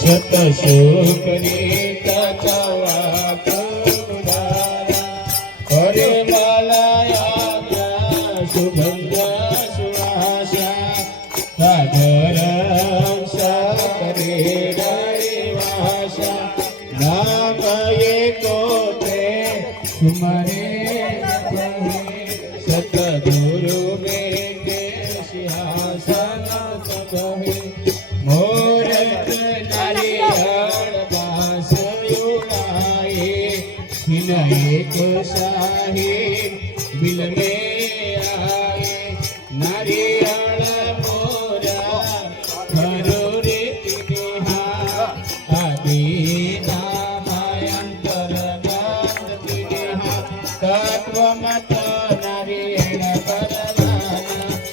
સતશોકની તચવા હરે માલાયા સુગંધ સુવાસા સાધરમ સકરે વાસા નામ એકોતે સુમરે સતગુરુ બેટે સિંહાસન સબહે મોરત નારિયળ બાસયુનાએ એક સાહિબ બિલ में आए नारियल मोरा खरोरित देहा आदि नामायंतर गंध देहा तत्व मत नारियल परमाना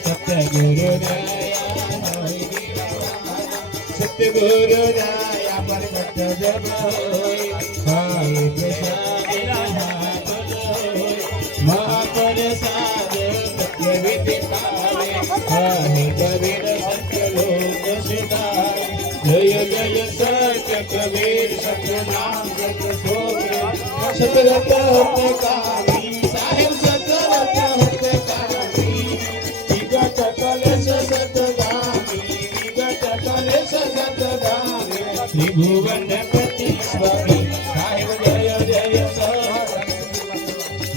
सतगुरु सतगुरु राया पर्वत जब होय खाए प्रसाद महाप्रसाद विधि पावे हरे कबीर सत्य लोक सिधारे जय जय सत्य कबीर सत्य नाम सत्य सोरे सतरत होते कामी साहिब सतरत होते कामी विगत कलश सतगामी विगत कलश सतगामी त्रिभुवन पति स्वामी साहिब जय जय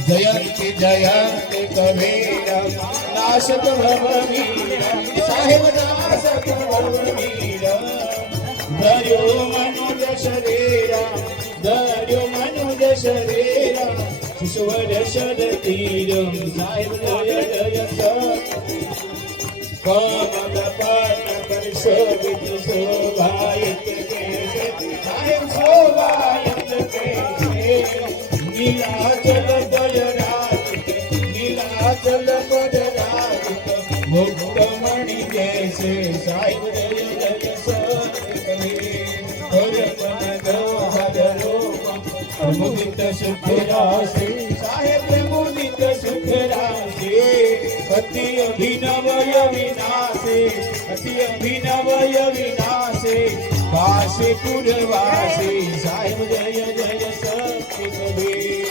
जयंती जयंती कबीर नाशक भववीर साहिब नाशक भववीर धर्यो मनुज शरीर धर्यो मनुज शरीर ईश्वर शरतीर साहिब जय जय कमल पट कर शोभित शोभायत के साहिब शोभायत के नीलाचल नीलाचल पद राज मुक्तमणि जैसे साहिब जय जय मुदित सुख राशि साहिब मुदित सुख राशि अति अभिनव विनाशे अति अभिनव विनाशे वासे पुरवासे साहिब जय जय सत्य कबीर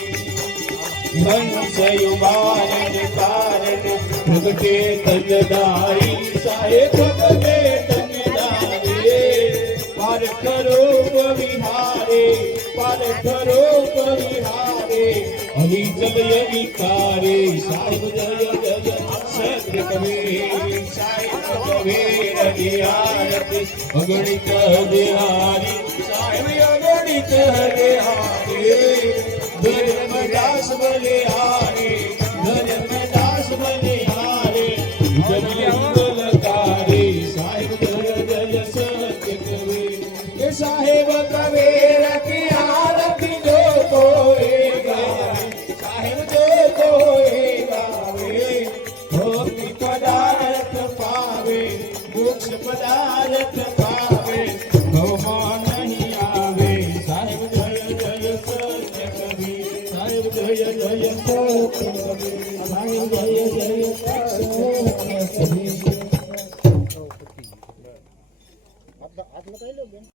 हंसयुमान कारण प्रगटे तनदारी साहेब प्रगटे तनदारी पार करो विहारे पार करो विहारे अविचल विकारे साहिब जय जय सत्य कबीर साहिब कबीर दियारत अगणित बिहारी साहिब अगणित बिहारी धर्मदास बलिहारी धर्मदास बलिहारी